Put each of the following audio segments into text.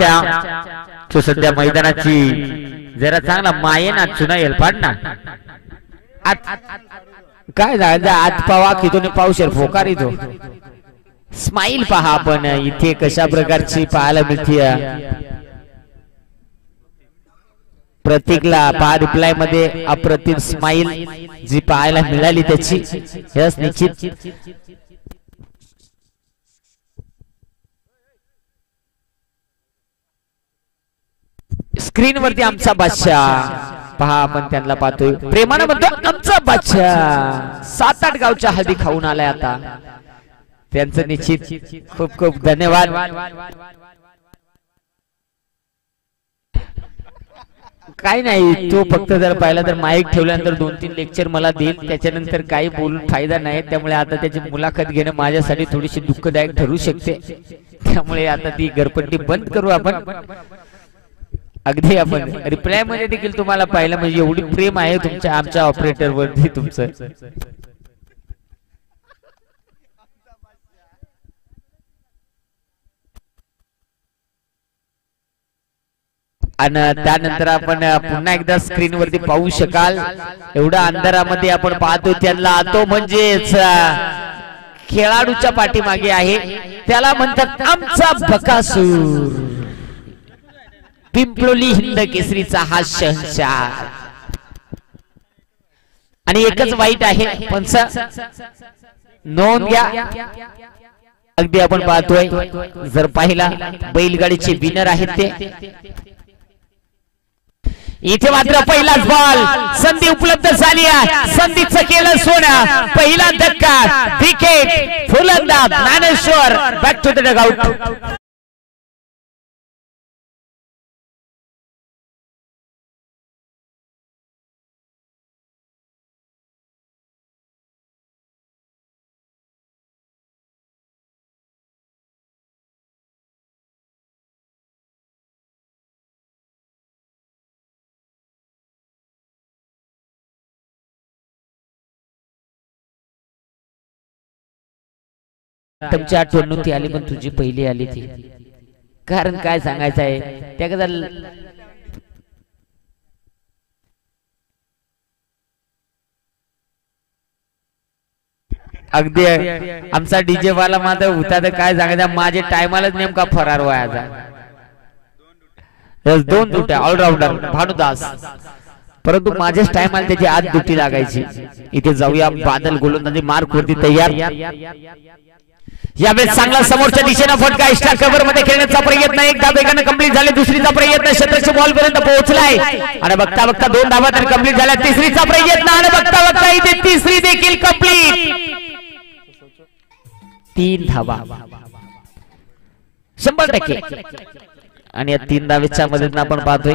बच्चा तो सध्या मैदानाची जरा चांगला मायेना चुना येईल पाड ना काय झालं आत पावा कितोने पावशेर फोकार येतो स्माइल पहा आपण इथे कशा प्रकारची पाहायला मिळते प्रतीकला पहा रिप्लाय मध्ये अप्रतिम स्माइल जी पाहायला मिळाली त्याची यस निश्चित स्क्रीन वरती आमचा बादशाह पहा आपण त्यांना पाहतोय प्रेमानं म्हणतो आमचा बादशाह 7-8 गावच्या हळदी खाऊन आलाय आता त्यांचं निश्चित खूप खूप धन्यवाद काय नाही तो फक्त जर पाहिला तर माईक ठेवल्यानंतर 2-3 लेक्चर मला देईल त्याच्यानंतर काही बोलून फायदा नाही त्यामुळे आता त्याची मुलाखत घेणं माझ्यासाठी थोडीशी दुःखदायक ठरू शकते त्यामुळे आता ती घरपट्टी बंद करू आपण अगदी आपण रिप्लाय मध्ये देखील तुम्हाला पाहिलं म्हणजे एवढी प्रेम आहे तुमच्या आमच्या ऑपरेटर वरती तुमचं आणि त्यानंतर आपण पुन्हा एकदा स्क्रीन वरती पाहू शकाल एवढ्या अंधारामध्ये आपण पाहतो त्यांना तो म्हणजेच खेळाडूच्या पाठीमागे आहे त्याला म्हणतात आमचा बकासूर पिंपलोली हिंद केसरीचा हा शहंशाह आणि एकच वाईट आहे पण नोंद घ्या अगदी आपण पाहतोय जर पाहिला बैलगाडीचे विनर आहेत ते इथे मात्र पहिलाच बॉल संधी उपलब्ध झाली आहे संधीचं केलं सोनं पहिला धक्का विकेट फुलंदाज Dnyaneshwar back to the dugout तुमच्या आठवण नव्हती आली पण तुझी पहिली आली ती कारण काय सांगायचं आहे त्या अगदी आमचा डीजे वाला माझा होता तर काय सांगायचं माझे टायमालाच नेमका फरार व्हायचा 2 दुट्या ऑलराऊंडर भानुदास परंतु माझ्याच टायमाला त्याची आज दुट्टी लागायची इथे जाऊया बादल गोलंदाजी मार्क वरती तयार यावेळेस चांगला समोरच्या दिशेने फटका एक्स्ट्रा कव्हर मध्ये खेळण्याचा प्रयत्न एक धाव एकाने कंप्लीट झाले दुसरीचा प्रयत्न शतकच्या बॉल पर्यंत पोहोचलाय आणि बघता बघता 2 धावा तर कंप्लीट झाल्या तिसरीचा प्रयत्न आणि बघता बघता इथे तिसरी देखील कंप्लीट 3 धावा 100% आणि या 3 धावेच्या मदतीने आपण पाहतोय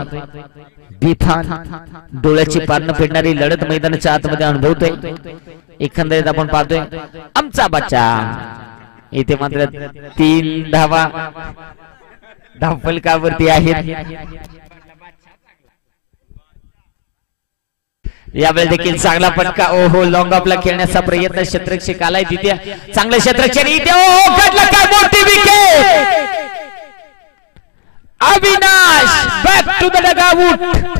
बेफान डोळ्याची पारणं फेडणारी लढत मैदानाच्या आतमध्ये अनुभवतोय एकंदरीत आपण पाहतोय आमचा बच्चा इथे मात्र 3 धावा धावफलकावरती आहेत यावेळी देखील चांगला फटका ओहो लॉंग ऑफला खेळण्याचा प्रयत्न क्षेत्ररक्षक आलाय तिथे चांगले क्षेत्ररक्षक इथे ओहो काढला काय मोठी wicket Avinash back to the dugout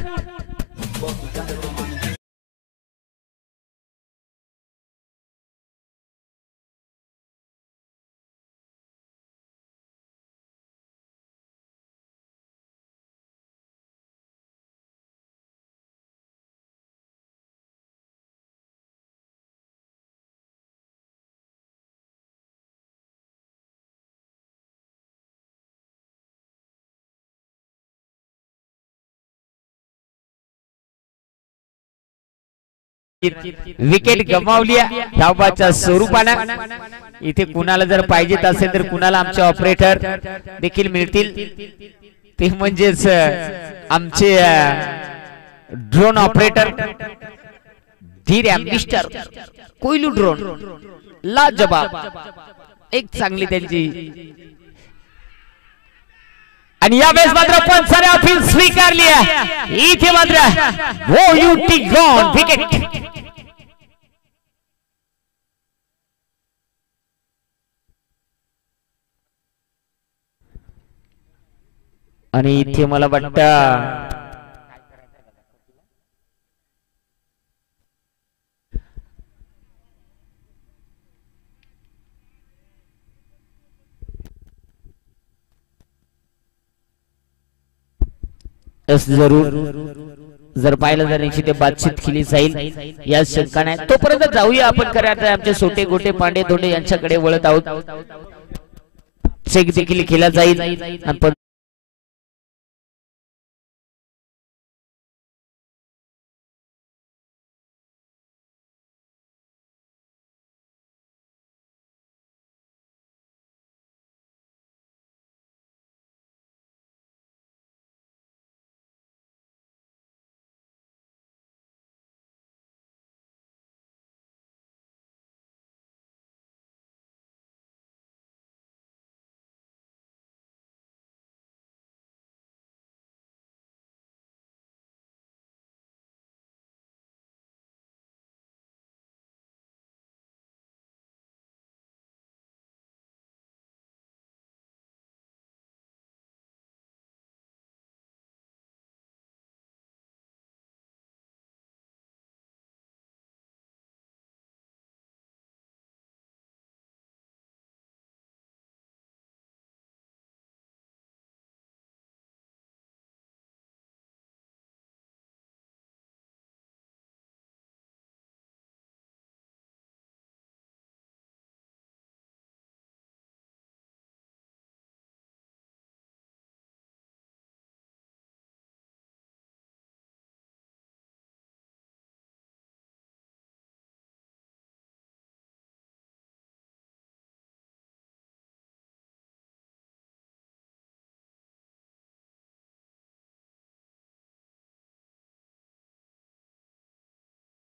wicket गमावली धावबाच्या स्वरूपानं इथे कुणाला जर पाहिजेत असेल तर कुणाला आमचे ऑपरेटर देखील मिळतील ते म्हणजेच आमचे ड्रोन ऑपरेटर धीर मिस्टर कोयलू ड्रोन लाजवाब एक चांगली त्यांची आणि यावेळेस मात्र पंचाने अपील स्वीकारली आहे इथे मात्र वो युटी गॉन विकेट आणि इथे मला वाटतं जरूर जर पाहिलं तर निश्चित बातचीत केली जाईल या शंका नाही. तोपर्यंत जाऊया आपण खऱ्या आमचे सोटे गोटे पांडे धोंडे यांच्याकडे वळत आहोत. चेक देखील केला जाईल.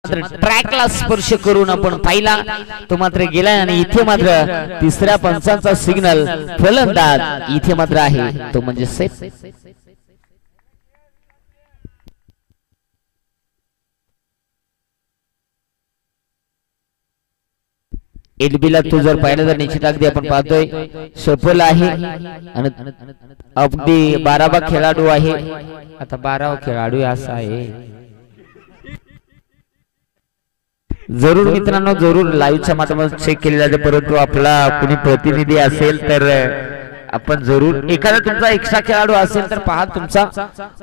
ट्रॅकला स्पर्श करून आपण पाहिला तो मात्र गेला आणि इथे मात्र तिसऱ्या पंचांचा सिग्नल फलंदाज इथे मात्र आहे तो म्हणजे सेफ. एलबीला तू जर पाहिलं तर निश्चित अगदी आपण पाहतोय सफल आहे आणि अगदी 12वा खेळाडू आहे. आता 12वा खेळाडू असा आहे. जरूर मित्रांनो जरूर लाईव्हच्या माध्यमातून चेक केले जाते परंतु आपला कुणी प्रतिनिधी असेल तर आपण जरूर एखादा तुमचा एक्स्ट्रा खेळाडू असेल तर पहा तुमचा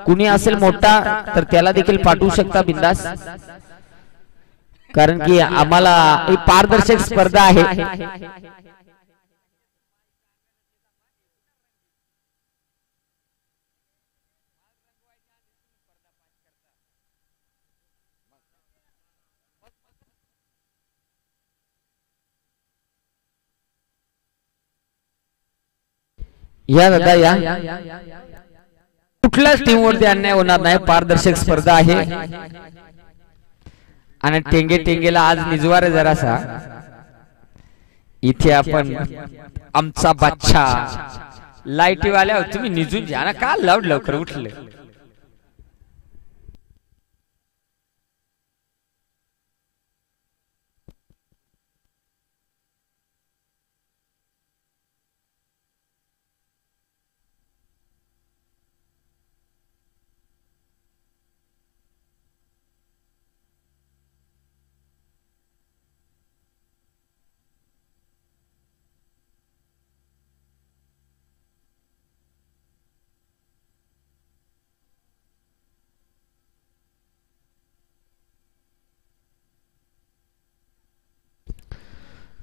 कुणी असेल मोठा तर त्याला देखील पाठवू शकता बिंदास. कारण की आम्हाला एक पारदर्शक स्पर्धा आहे. या दादा या कुठल्याच टीमवरती अन्याय होणार नाही. पारदर्शक स्पर्धा आहे आणि टेंगेला आज निजवार जरासा इथे आपण आमचा बादशा लाईटीवाल्या तुम्ही निजून जा ना का लावड लवकर उठले.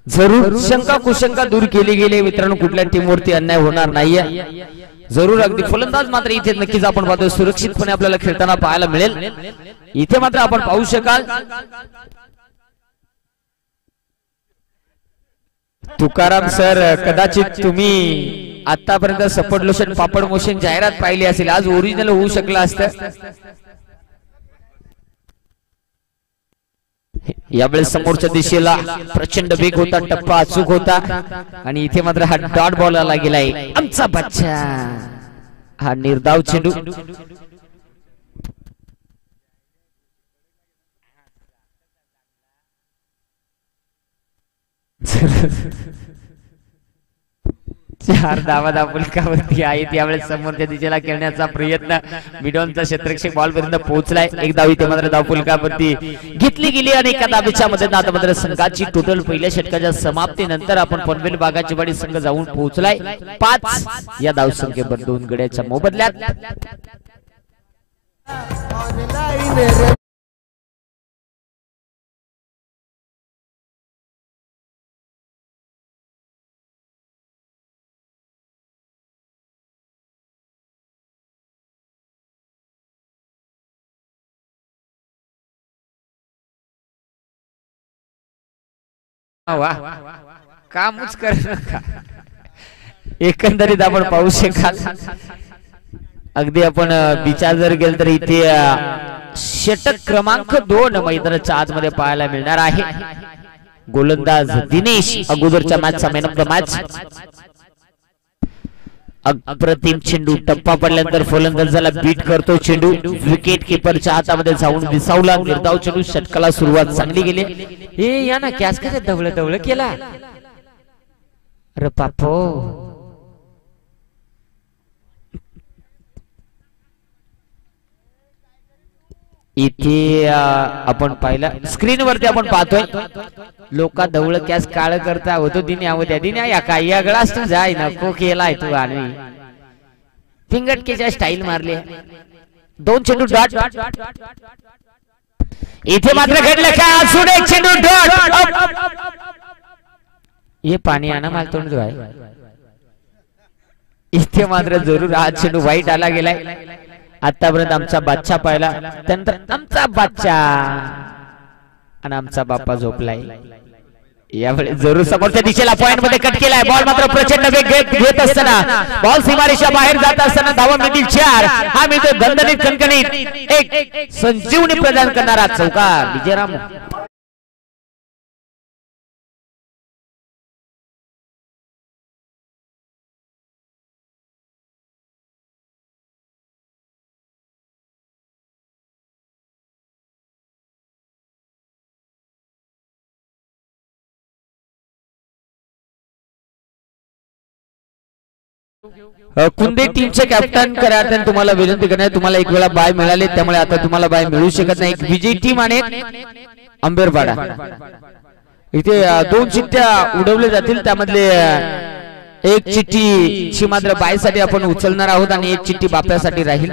जरूर शंका कुशंका दूर केली गेली मित्रांनो. कुठल्या टीमवरती अन्याय होणार नाहीये. जरूर अगदी फलंदाज मात्र इथे नक्कीच आपण पाहतो सुरक्षितपणे आपल्याला खेळताना पाहायला मिळेल. इथे मात्र आपण पाहू शकाल तुकाराम सर कदाचित तुम्ही आतापर्यंत सपोर्ट लोशन पापड मोशन जाहिरात पाहिली असेल. आज ओरिजिनल होऊ शकलं असतं. यावेळेस समोरच्या दिशेला प्रचंड वेग होता टप्पा अचूक होता आणि इथे मात्र हा डॉट बॉल आला गेलाय आमचा बच्चा. हा निर्धाव चेंडू 4 धावा धावफलकावरती आहे. त्यावेळेस समोरच्या दिशेला खेळण्याचा प्रयत्न मिडॉनचा क्षेत्ररक्षक बॉल पर्यंत पोहोचलाय. एक धाव इथे मात्र धावफलकावरती घेतली गेली आणि एका धावेच्या मदतीने आता मात्र संघाची टोटल पहिल्या षटकाच्या समाप्तीनंतर आपण पनवेल बागाची वाडी संघ जाऊन पोहोचलाय 5 या धावसंख्येवर 2 गड्याच्या मोबदल्यात. वा कामच कर नका. एकंदरीत आपण पाहू शकाल अगदी आपण विचार जर गेल तर इथे षटक क्रमांक 2 मैदानाच्या आतमध्ये पाहायला मिळणार आहे. गोलंदाज दिनेश अगोदरच्या मॅचचा मॅन ऑफ द मॅच. अप्रतिम चेंडू टप्पा पडल्यानंतर फलंदाजाला बीट करतो चेंडू विकेट किपरच्या हातामध्ये जाऊन विसावला. निर्धाव चेंडू षटकाला सुरुवात चांगली गेली. हे या ना कॅस कशा धवळ धवळ केला. अरे बापो इथे आपण पाहिलं स्क्रीनवरती आपण पाहतोय लोका धवळ कॅस काळ करता होतो दिने आव त्या दिने या काय या गळास तू जाय नको केलाय तू आणि फिंगटकेच्या स्टाईल मारली. 2 चेंडू डॉट इथे मात्र घडलं का अजून एक चेंडू डॉट. हे पाणी आणा मला तोंड आहे. इथे मात्र जरूर हा चेंडू वाईट आला गेलाय. आतापर्यंत आमचा बादशाह पाहिला त्यानंतर आमचा बादशाह आणि आमचा बाप्पा झोपलाय. यावेळी जरूर समोरच्या दिशेला पॉइंट मध्ये कट केलाय. बॉल मात्र प्रचंड वेग घेत असताना बॉल सीमारेषा बाहेर जात असताना धावा मिळतील 4. हा मिळतो दणदणीत कणकणीत एक संजीवनी प्रदान करणारा चौकार विजयराम. कुंदे टीमचे कॅप्टन करा तुम्हाला विनंती करणार. तुम्हाला एक वेळा बाय मिळाले त्यामुळे आता तुम्हाला बाय मिळू शकत नाही. एक विजयी टीम आणि अंबेरपाडा इथे 2 चिठ्ठ्या उडवल्या जातील. त्यामधले एक चिठ्ठी ची मात्र बाय साठी आपण उचलणार आहोत आणि एक चिठ्ठी बाप्यासाठी राहील.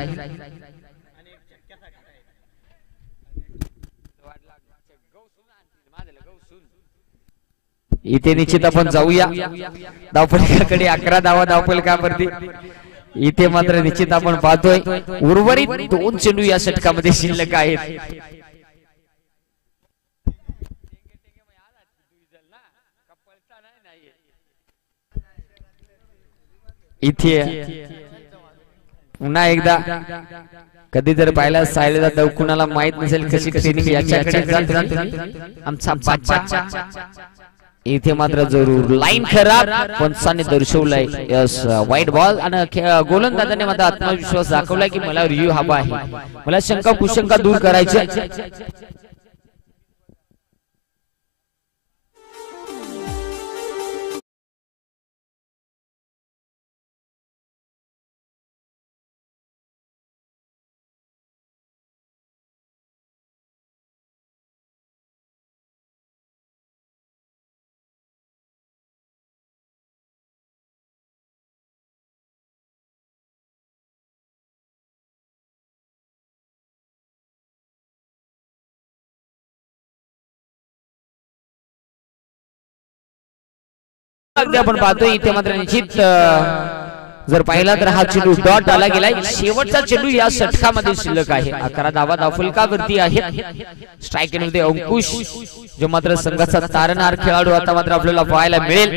इथे निश्चित आपण जाऊया धावफलकाकडे. 11 धावा धावफलकावरती. इथे मात्र निश्चित आपण पाहतोय उर्वरित 2 चेंडू या षटकामध्ये शिल्लक आहेत. इथे पुन्हा एकदा कधी जर पाहिला सायलेला तर कुणाला माहित नसेल कशी ट्रेनिंग याच्याकडे आमचा बादशाह. इथे मात्र जरूर लाईन खराब पंचाने दर्शवलाय. यस वाईट बॉल आणि गोलंदाजाने मात्र आत्मविश्वास दाखवलाय की मला रिव्ह्यू हवा आहे. मला शंका कुशंका दूर करायची. आपण पाहतोय इथे मात्र निश्चित जर पाहिला तर हा चेंडू डॉट आला गेलाय. शेवटचा चेंडू या षटकामध्ये शिल्लक आहे. 11 धावा धावफलकावरती आहेत. स्ट्राइक मध्ये अंकुश जो मात्र संघाचा तारणहार खेळाडू आता मात्र आपल्याला पाहायला मिळेल.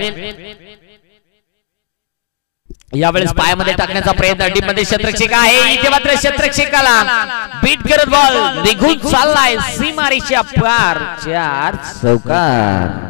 यावेळेस पायामध्ये टाकण्याचा प्रयत्न टीम मध्ये क्षेत्ररक्षक आहे. इथे मात्र क्षेत्ररक्षकाला बीट करत बॉल निघून चाललाय सीमारेषेच्या पार. 4 चौकार.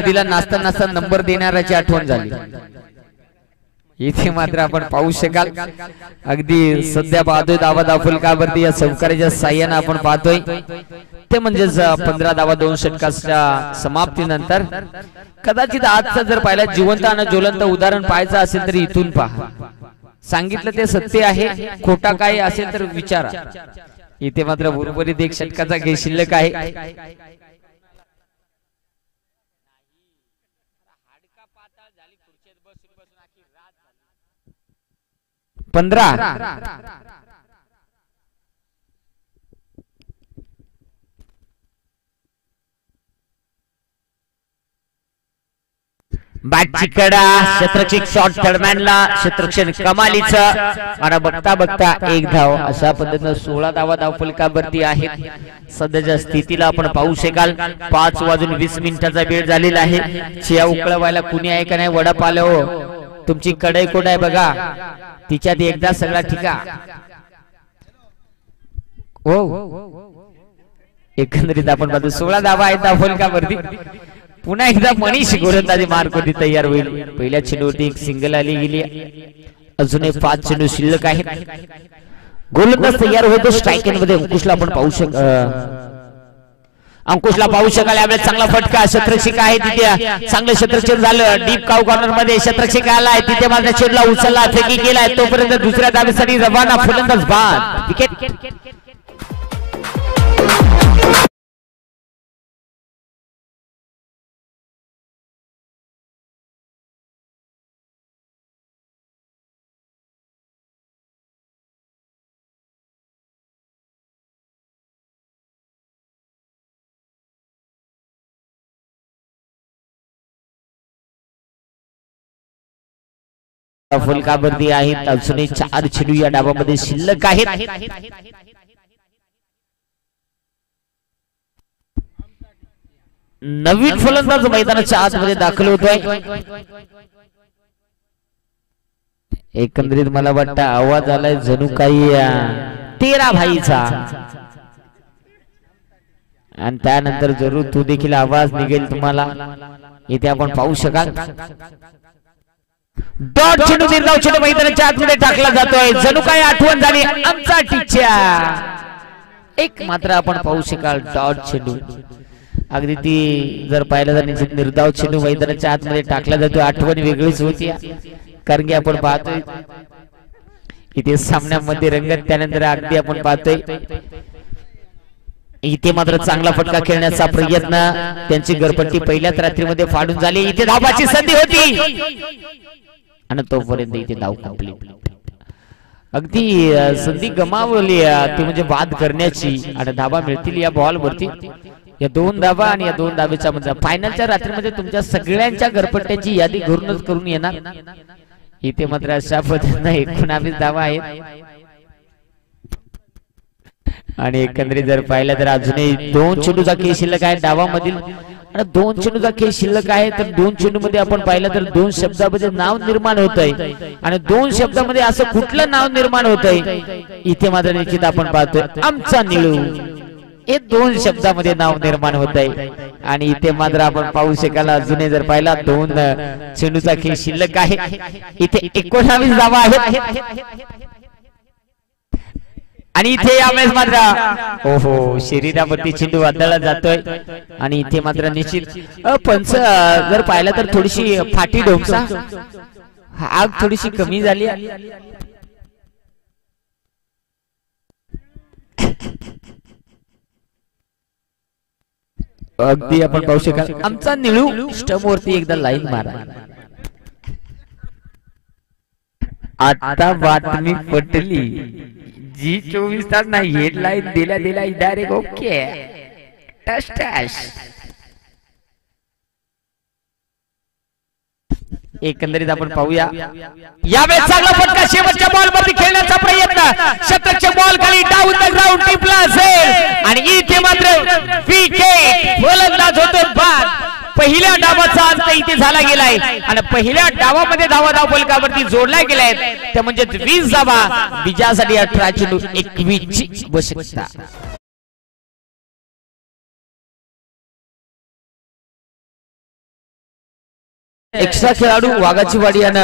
नदीला नाचता नाचता नंबर देणाऱ्याची आठवण झाली. इथे मात्र आपण पाहू शकाल अगदी सध्या पाहतोय धावा दाफुलकावरती या सहकार्याच्या साह्याने आपण पाहतोय ते म्हणजेच 15 धावा 2 षटकाच्या समाप्तीनंतर. कदाचित आजचा जर पाहिला जिवंत आणि ज्वलंत उदाहरण पाहायचं असेल तर इथून पहा. सांगितलं ते सत्य आहे, खोटा काय असेल तर विचारा. इथे मात्र उर्वरित 1 षटकाचा खेळ शिल्लक आहे. 15 बॅटची कडा क्षेत्ररक्षक शॉट दरम्यानला क्षेत्ररक्षण कमालीचं आणि बघता बघता 1 धाव. अशा पद्धतीने 16 धावा धावफलकावरती आहेत. सध्याच्या स्थितीला आपण पाहू शकाल 5:20 वेळ झालेला आहे. चिया उकळवायला कुणी आहे का नाही वडापाव तुमची कढई कोण आहे बघा तिच्यात एकदा सगळा ठिका हो. एकंदरीत आपण पाहतो 16 धावा आहेत धावफलकावरती. पुन्हा एकदा मनीष गोलंदाजी मार्क होती तयार होईल. पहिल्या चेंडूवरती 1 सिंगल आली गेली. अजूनही 5 चेंडू शिल्लक आहेत. गोलंदाज तयार होतो स्ट्राईक मध्ये. अंकुशला आपण पाहू अंकुशला पाहू शकाल यावेळेस चांगला फटका. क्षेत्ररक्षक आहे तिथे चांगलं क्षेत्ररक्षण झालं. डीप काउ कॉर्नर मध्ये क्षेत्ररक्षक आलाय तिथे मात्र चेंडूला उचलला फेकी केलाय. तोपर्यंत दुसऱ्या धावेसाठी रवाना. फलंदाज बाद विकेट. फलकावरती आहेत. अजूनही 4 चेंडू या डावामध्ये शिल्लक आहेत. नवीन फलंदाज मैदानाच्या आतमध्ये दाखल होतोय. एकंदरीत मला वाटतं आवाज आलाय जणू काही 13 भाईचा आणि त्यानंतर जरूर तो देखील आवाज निघेल तुम्हाला. इथे आपण पाहू शकाल डॉट चेंडू निर्धाव चेंडू मैदानाच्या आतमध्ये टाकला जातोय. जणू काय आठवण झाली आमचा टीच्या. एक मात्र आपण पाहू शकाल डॉट चेंडू अगदी ती जर पाहिलं तर निर्धाव चेंडू मैदानाच्या आतमध्ये टाकला जातोय. आठवण वेगळीच होती कारण की आपण पाहतोय इथे सामन्यामध्ये रंगत. त्यानंतर अगदी आपण पाहतोय इथे मात्र चांगला फटका खेळण्याचा प्रयत्न. त्यांची गरपट्टी पहिल्याच रात्रीमध्ये फाडून झाली. इथे धावाची संधी होती आणि तोपर्यंत इथे धाव कंप्लीट. अगदी संधी गमावली ती म्हणजे बाद करण्याची आणि धावा मिळतील या बॉल वरती. या 2 धावा आणि या 2 धावेच्या मध्ये फायनलच्या रात्रीमध्ये तुमच्या सगळ्यांच्या गरपट्ट्याची यादी घरूनच करून येणार. इथे मात्र अशा पद्धतीने 19 धावा आहेत आणि एकंदरीत जर पाहिलं तर अजूनही 2 चेंडूचा खेळ शिल्लक आहे डावामधील आणि 2 चेंडूचा खेळ शिल्लक आहे. तर 2 चेंडू मध्ये आपण पाहिलं तर 2 शब्दामध्ये नाव निर्माण होतंय आणि 2 शब्दामध्ये असं कुठलं नाव निर्माण होतंय इथे मात्र निश्चित आपण पाहतोय आमचा निळू हे 2 शब्दामध्ये नाव निर्माण होतंय. आणि इथे मात्र आपण पाहू शकाल अजूनही जर पाहिला 2 चेंडूचा खेळ शिल्लक आहे. इथे 19 धावा आहेत आणि इथे यावेळेस मात्र ओहो शरीरावरती चेंडू वादळला जातोय आणि इथे मात्र निश्चित पंच जर पाहिलं तर थोडीशी फाटी ढोमसा आग थोडीशी कमी झाली. अगदी आपण पाहू शकाल आमचा निळू स्टंप वरती एकदा लाईन मारा. आता बातमी पटली. जी 24 तास ना हेडलाईन दिला डायरेक्ट ओके टच टच. एकंदरीत आपण पाहूया यावेळेस चांगला फटका शेवटच्या बॉल वरती खेळण्याचा प्रयत्न. शतकच्या बॉल खाली डाऊन द ग्राउंड टिपला असेल आणि इथे मात्र विकेट. फलंदाज होतो बाद. पहिल्या डावाचा अंत इथे झाला गेलाय आणि पहिल्या डावामध्ये धावा फलकावरती जोडल्या गेल्या आहेत. त्या म्हणजे 20 धावा विजयासाठी 18 चेंडू 21 ची आवश्यकता. एक्स्ट्रा खेळाडू वाघाची वाडी आणि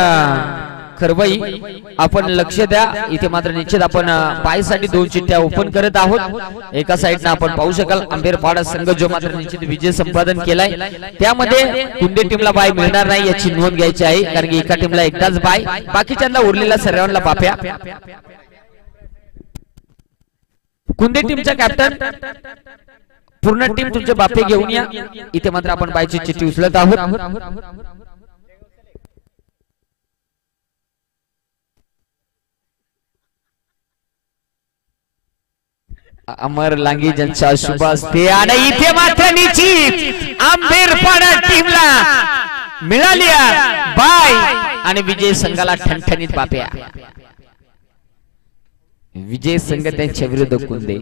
खरबई आपण लक्ष द्या. इथे मात्र निश्चित आपण पायसाठी 2 चिठ्ठ्या ओपन करत आहोत. एका साइडने आपण पाहू शकाल आंबेरपाडा संघ जो मात्र निश्चित विजय संपादन केलाय. त्यामध्ये कुंदे टीमला बाय मिळणार नाही याची नोंद घ्यायची आहे, कारण की एका टीमला एकदाच बाय, बाकीच्यांना उरलेल्या सर्वांना बाप्या. कुंदे टीमचा कॅप्टन पूर्ण टीम तुमचे बापे घेऊन या. इथे मात्र आपण बायची चिठ्ठी उचलत आहोत. अमर लांगी ज्यांचा शुभ असते आणि इथे मात्र निश्चित आंबेरपाडा टीमला मिळाली बाय आणि विजय संघाला ठणठणीत बाप्या. विजय संघ त्यांच्या विरुद्ध कुंदे.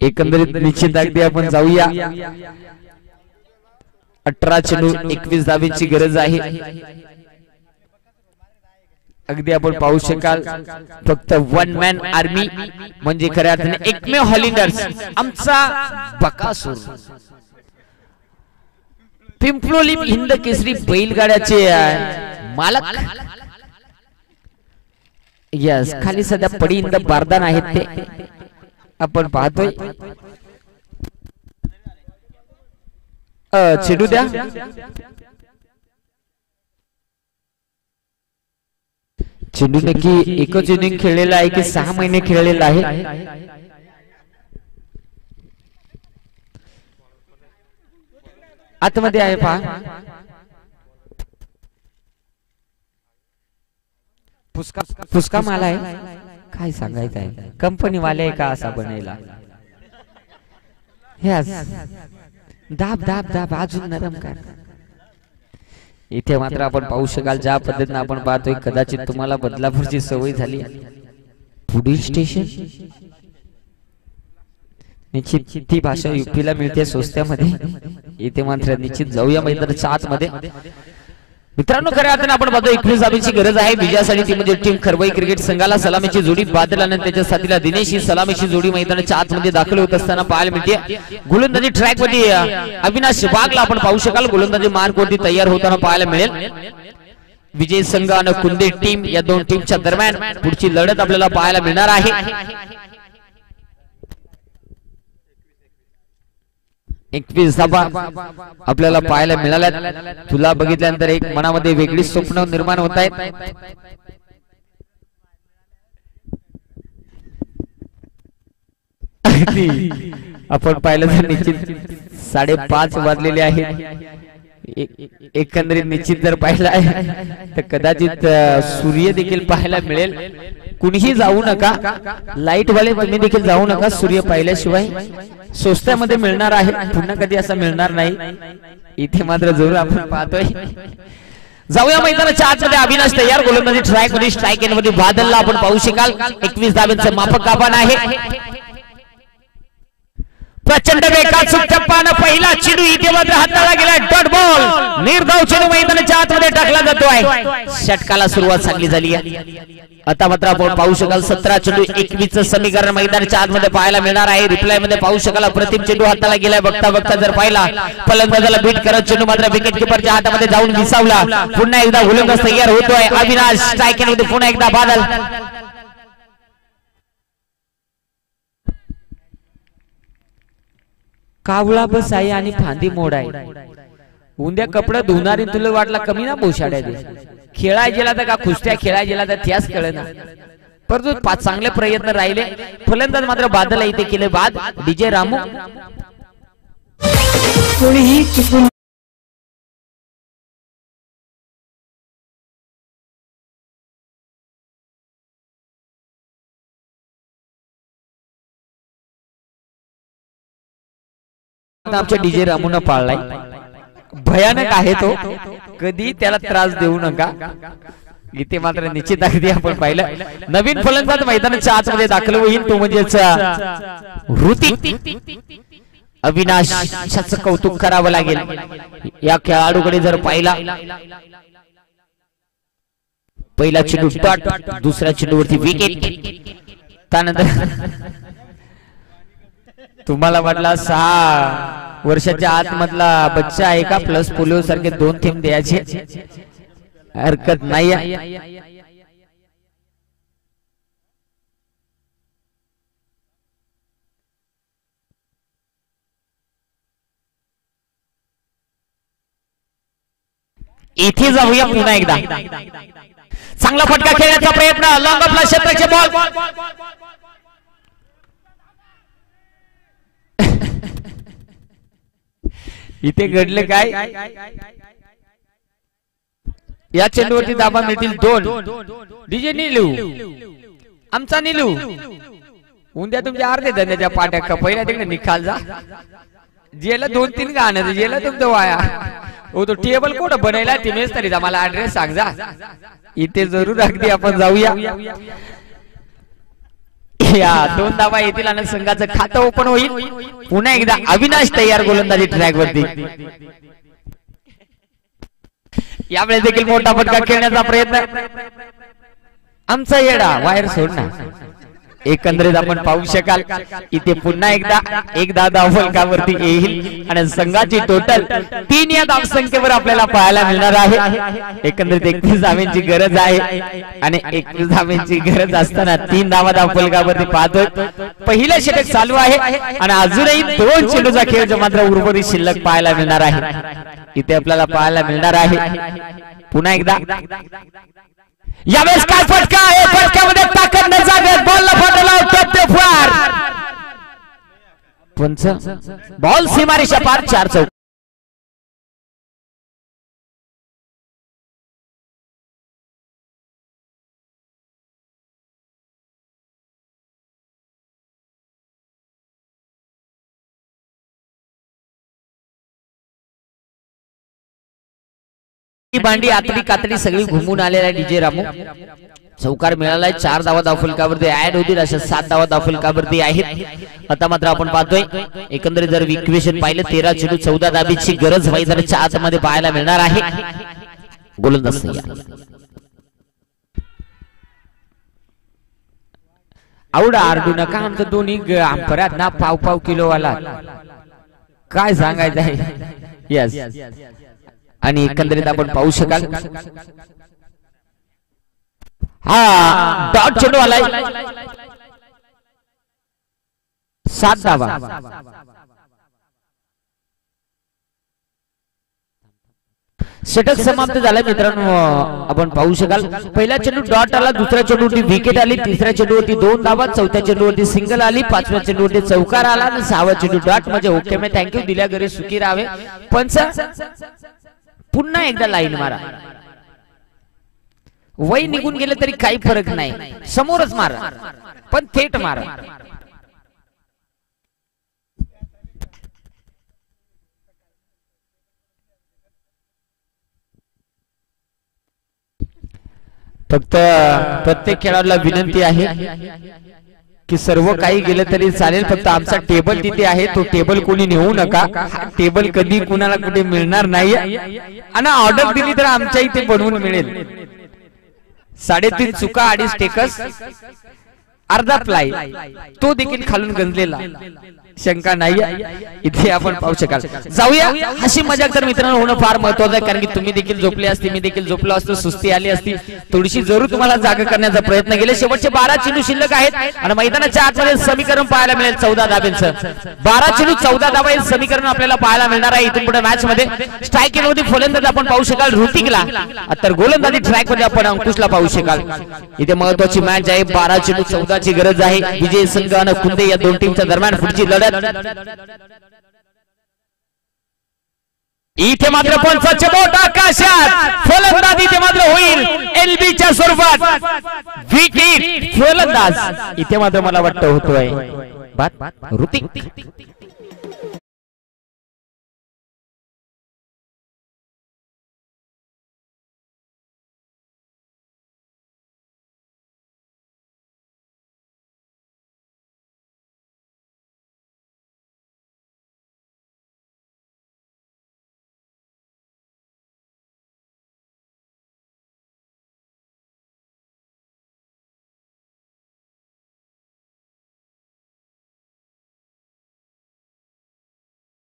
एकंदरीत निश्चित अगदी आपण जाऊया. 18 चेंडू 21 धावेची गरज आहे. अगदी आपण पाहू शकाल फक्त वन मॅन आर्मी म्हणजे खऱ्या अर्थाने एकमेव हॉलिंडर्स आमचा बकासूर. पिंपलोली हिंद केसरी बैलगाड्याचे मालक. यस, खाली सध्या पडी हिंद बारदान आहेत ते आपण पाहतोय. चेंडू द्या. चेंडू नक्की एकच इनिंग खेळलेला आहे की 6 महिने खेळलेला आहे. आतमध्ये आहे पहा. फुसका माला आहे. काय सांगायचं आहे, कंपनी वाले का असा बनायला. दाब दाब दाब अजून नरम कर. इथे मात्र आपण पाहू शकाल ज्या पद्धतीने आपण पाहतोय कदाचित तुम्हाला बदलापूरची सवय झाली. पुढील स्टेशन निश्चित ती भाषा युपीला मिळते स्वस्त्यामध्ये. इथे मात्र निश्चित जाऊया मैदानाच्या आतमध्ये. मित्रांनो खऱ्या अर्थाने आपण बघतो 21 धावेची गरज आहे विजयासाठी. ती म्हणजे टीम खरबई क्रिकेट संघाला सलामीची जोडी बादल आणि त्याच्या साथीला दिनेश ही सलामीची जोडी मैदानाच्या आतमध्ये दाखल होत असताना पाहायला मिळते. गोलंदाजी ट्रॅक मध्ये अविनाश वाघला आपण पाहू शकाल गोलंदाजी मार्क वरती तयार होताना पाहायला मिळेल. विजय संघ आणि कुंदे टीम या 2 टीमच्या दरम्यान पुढची लढत आपल्याला पाहायला मिळणार आहे. 21 धावा आपल्याला पाहायला मिळाल्या. तुला बघितल्यानंतर एक मनामध्ये वेगळी स्वप्न निर्माण होत आहेत. आपण पाहिलं तर निश्चित 5:30 वाजलेले आहेत. एकंदरीत निश्चित जर पाहिला आहे तर कदाचित सूर्य देखील पाहायला मिळेल. कुणीही जाऊ नका, लाईट वाले तुम्ही देखील जाऊ नका सूर्य पाहिल्याशिवाय. स्वस्त्यामध्ये मिळणार आहे, पुन्हा कधी असं मिळणार नाही. इथे मात्र जरूर आपण पाहतोय. जाऊया मैदानाच्या आतमध्ये. अविनाश तयार गोलंदाजी ट्रॅक मध्ये स्ट्राईक एंड मध्ये बादलला आपण पाहू शकाल 21 धावांचं माफक आव्हान आहे. प्रचंड वेगात सुटप्पानं पहिला चेंडू इथे मात्र हाताला गेला. डॉट बॉल निर्धाव चेंडू मैदानाच्या आतमध्ये टाकला जातोय. षटकाला सुरुवात चांगली झाली आहे. आता मात्र आपण पाहू शकाल 17 चेंडू 21 समीकरण मैदानाच्या आतमध्ये पाहायला मिळणार आहे. रिप्लाय मध्ये पाहू शकाल अप्रतिम चेंडू हाताला गेलाय. बघता बघता जर पाहिला फलंदाजाला बीट करत चेंडू मात्र विकेट किपरच्या हातामध्ये जाऊन विसावला. पुन्हा एकदा गोलंदाज तयार होतोय. अविनाश स्ट्राईक मध्ये पुन्हा एकदा बादल. कावळा बस आहे आणि फांदी मोड आहे. उद्या कपडे धुणारी तुला वाटला कमी ना बोशाड्या दे. खेळाय गेला तर का कुस्त्या खेळाय गेला तर त्याच कळना. परंतु चांगले प्रयत्न राहिले. फलंदाज मात्र बादल इथे केले बाद. डीजे रामू प्रयत्न आमच्या डीजे रामून पाळलाय, भयानक आहे तो, कधी त्याला त्रास देऊ नका। इथे मात्र निश्चित अगदी आपण पाहिलं नवीन फलंदाज मैदानाच्या आतमध्ये दाखल होईल, तो म्हणजेच ऋतिक अविनाशचं कौतुक करावं लागेल। या खेळाडूकडे जर पाहिला, पहिला चेंडू डॉट, दुसऱ्या चेंडूवरती विकेट, त्यानंतर तुम्हाला वाटला 6 वर्षाच्या आतमधला बच्चा आहे का, प्लस पोलिओ सारखे 2 थेंब द्यायचे, हरकत नाही। इथे जाऊया पुन्हा एकदा, चांगला फटका खेळण्याचा प्रयत्न, लॉंग ऑफला क्षेत्राचे बॉल, इथे घडले काय, या चेंडूवरती दाबा मिळतील 2। डीजे नीलू, आमचा नीलू, उद्या तुमच्या अर्धे धंद्याच्या पाट्या पहिल्या तिकडे निकाल जा, जेला 2-3 गाणं जेला तुमचं वाया हो, तो टेबल कोण बनायला तिमेच तरी मला ऍड्रेस सांग जा, इथे जरूर अगदी आपण जाऊया। या 2 धावा येतील आणि संघाचं खातं ओपन होईल। पुन्हा एकदा अविनाश तयार गोलंदाजी ट्रॅक वरती, यावेळेस देखील मोठा फटका खेळण्याचा प्रयत्न, आमचा येडा वायर सोडणार। एकंदरीत आपण पाहू शकाल इथे पुन्हा एकदा धाव फलकावरती येईल आणि संघाची टोटल 3 या धाव संख्येवर आपल्याला पाहायला मिळणार आहे। एकंदरीत 31 धावांची गरज आहे आणि 31 धावांची गरज असताना 3 धावा धाव फलकावरती पाहतोय। पहिलं षटक चालू आहे आणि अजूनही 2 चेंडूचा खेळ मात्र उर्वरित शिल्लक पाहायला मिळणार आहे, इथे आपल्याला पाहायला मिळणार आहे। पुन्हा एकदा यावेळेस काय फटका आहे, फटक्यामध्ये ताकद न जागत बॉलला फटला, टप ते फार पंच, बॉल सीमारेषा पार, 4 चौक। भांडी आतली कातडी सगळी घुमून आलेला डीजे रामू, चौकार मिळालाय, 4 धावा धाव फलकावरती ऍड होतील, अशा 7 धावा धाव फलकावरती आहेत। आता मात्र आपण पाहतोय एकंदरीत जर इक्वेशन पाहिलं 13 चेंडू 14 धाबीची गरज मैदानाच्या आतमध्ये पाहायला मिळणार आहे। गोलंदाज आवडा आरडू नका, आमचं दोन्ही अंपरात ना पाव किलो वाला, काय सांगायचं आहे। यस, आणि एकंदरीत आपण पाहू शकाल हा डॉट चेंडू आलाय, 7 धावा। षटक समाप्त झालाय मित्रांनो, आपण पाहू शकाल पहिला चेंडू डॉट आला, दुसऱ्या चेंडूवरती विकेट आली, तिसऱ्या चेंडूवरती 2 धावा, चौथ्या चेंडूवरती सिंगल आली, 5व्या चेंडूवरती चौकार आला आणि 6व्या चेंडू डॉट, म्हणजे ओके मी थँक्यू, दिल्या घरी सुखी राहावे। पंच पुन्हा एकदा लाईन मारा, वय निघून गेलं तरी काही फरक नाही, समोरच मारा पण थेट मारा। फक्त प्रत्येक खेळाडूला विनंती आहे की सर्व काही गेलं तरी चालेल, फक्त आमचा टेबल तिथे आहे, तो टेबल कोणी नेऊ नका, टेबल कधी कुणाला कुठे मिळणार नाही आणि ऑर्डर दिली तर आमच्या इथे बनवून मिळेल। 3.5 चुका 2.5 टेकस, अर्धा प्लाय, तो देखील खालून गंजलेला, शंका नाही इथे आपण पाहू शकाल। जाऊया अशी मजाक तर मित्रांनो होणं फार महत्त्वाचं आहे, कारण की तुम्ही देखील झोपले असते, मी देखील झोपलो असतो, सुस्ती आली असती, थोडीशी जरूर तुम्हाला जागा करण्याचा प्रयत्न केले। शेवटचे 12 चेंडू शिल्लक आहेत आणि मैदानाच्या आतमध्ये समीकरण पाहायला मिळेल 14 धाब्यांचं, 12 चेंडू 14 धाबा हे समीकरण आपल्याला पाहायला मिळणार आहे। इथून पुढे मॅच मध्ये स्ट्राईक मध्ये फलंदाज आपण पाहू शकाल ऋतिकला, तर गोलंदाजी ट्रॅक मध्ये आपण अंकुशला पाहू शकाल। इथे महत्त्वाची मॅच आहे, 12 चेंडू 14 ची गरज आहे, विजय संघ आणि कुंदे या दोन टीमच्या दरम्यान पुढची लढत। इथे मात्र पंचाचे बोट आकाशात, फलंदाज इथे मात्र होईल एलबीच्या स्वरूपात, विकेट फलंदाज इथे मात्र मला वाटतं होतोय ऋतिक।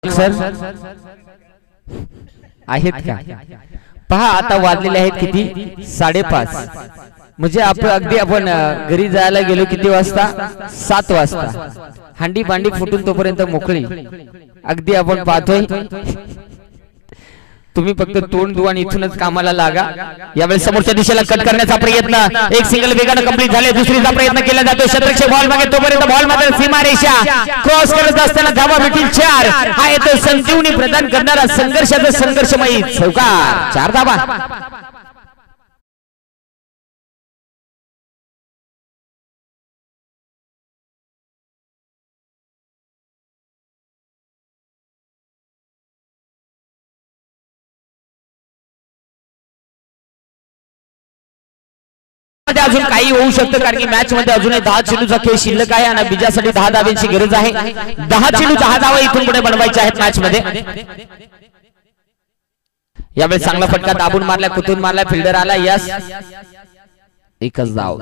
सर आहेत का? पहा आता वाजलेले आहेत किती 5:30 म्हणजे आपण घरी जायला गेलो किती वाजता 7 वाजता हांडी भांडी फुटून तोपर्यंत मोकळी अगदी आपण पाहतोय तुम्ही फक्त तोंड धुवा आणि इथूनच कामाला लागा। यावेळेस समोरच्या दिशेला कट करण्याचा प्रयत्न एक सिंगल वेगाने कंप्लीट झाले दुसरीचा प्रयत्न केला जातो शतरक्षक बॉल मागे तोपर्यंत बॉल मात्र सीमारेषा क्रॉस करत असताना धावा भेटील 4 हा येतो संजीवनी प्रदान करणारा संघर्षाचा संघर्षमयी चौकार 4 धावा। अजून काही होऊ शकतं कारण की मॅच मध्ये अजूनही 10 चेंडूचा खेळ शिल्लक आहे आणि विजयासाठी 10 धावांची गरज आहे। 10 चेंडू 10 धावा इथून पुढे बनवायचे आहेत मॅच मध्ये। यावेळी चांगला फटका दाबून मारला कुठून मारला फिल्डर आला यस एकच धाव।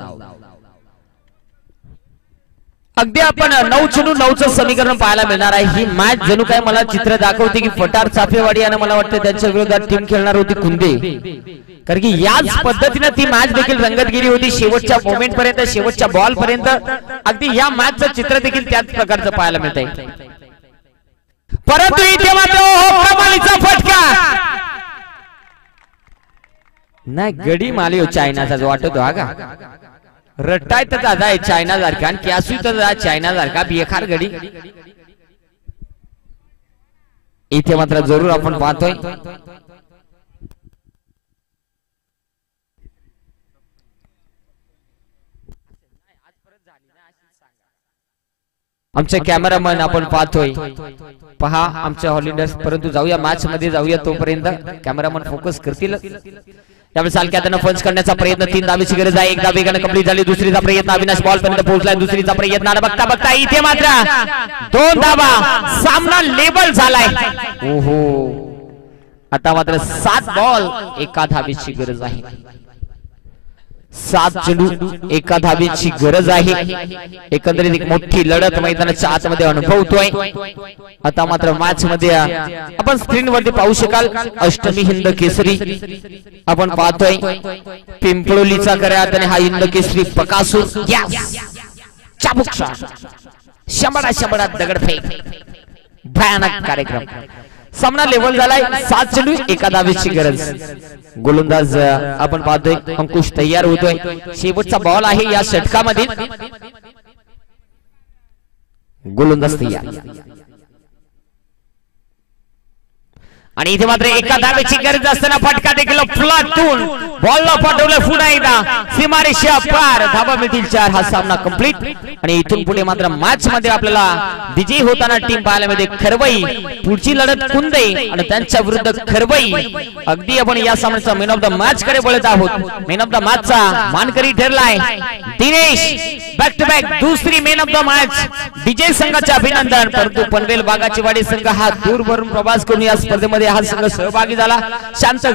अगदी आपण 9 चेंडू 9चं समीकरण पाहायला मिळणार आहे। ही मॅच जणू काय मला चित्र दाखवते की फटार चाफेवाडी आणि मला वाटतं त्यांच्या विरोधात टीम खेळणार होती कुंदे कारण की याच पद्धतीने ती मॅच देखील रंगत गेली होती शेवटच्या मोमेंट पर्यंत शेवटच्या बॉल पर्यंत अगदी या मॅचचं चित्र देखील त्याच प्रकारचं पाहायला मिळतंय। परंतु इथे मात्र कमालीचा फटका नाही गडी माली हो चायनाचा जो वाटतो हा का रट्टाय तर दादा आहे चायना सारखा आणि कॅसू तर चायना सारखा बेकार गडी इथे मात्र जरूर आपण पाहतोय आमचे कॅमेरामॅन आपण पाहतोय पहा आमचे हॉलिडर्स परंतु जाऊया मॅच मध्ये जाऊया तोपर्यंत कॅमेरामॅन फोकस करतील। यावेळी सालक्यातनं पंच करण्याचा प्रयत्न 3 धावेची गरज आहे एकदा वेगाने कंप्लीट झाली दुसरीचा प्रयत्न अविनाश बॉल पर्यंत पोहोचलाय दुसरीचा प्रयत्न बघता बघता इथे मात्र 2 धावा सामना लेबल झालाय। ओहो आता मात्र 7 बॉल 1 धावेची गरज आहे 7 चेंडू 1 धावेची गरज आहे। एकंदरीत एक मोठी लढत मैदानाच्या आतमध्ये अनुभवतोय। आता मात्र मॅच मध्ये आपण स्क्रीन वरती पाहू शकाल अष्टमी हिंद केसरी आपण पाहतोय पिंपळोलीचा करात आणि हा हिंद केसरी बकासूर चाबूक शंभरा दगडफेक भयानक कार्यक्रम सामना लेवल झालाय 7 चेंडू 1 धावेची गरज। गोलंदाज आपण पाहतोय अंकुश तयार होतोय शेवटचा बॉल आहे या षटकामध्ये गोलंदाज तयार आणि इथे मात्र 1 धावेची गरज असताना फटका देखील फ्लॅटून बॉलला पाठवलं पुन्हा एकदा सीमारेषा पार धावा मिळतील 4 हा सामना कंप्लीट आणि इथून पुढे मात्र मॅच मध्ये आपल्याला विजयी होताना टीम पाहायला मिळते खरवई पुढची लढत कुंदे आणि त्यांच्या विरुद्ध खरवई। अगदी आपण या सामन्याचा मॅन ऑफ द मॅच कडे बोलत आहोत। मॅन ऑफ द मॅच चा मानकरी ठरलाय दिनेश बॅक टू बॅक दुसरी मॅन ऑफ द मॅच विजय संघाचे अभिनंदन। परंतु पनवेल बागाची वाडी संघ हा दूरवरून प्रवास करून या स्पर्धेमध्ये हा संघ सहभागी झाला। शांत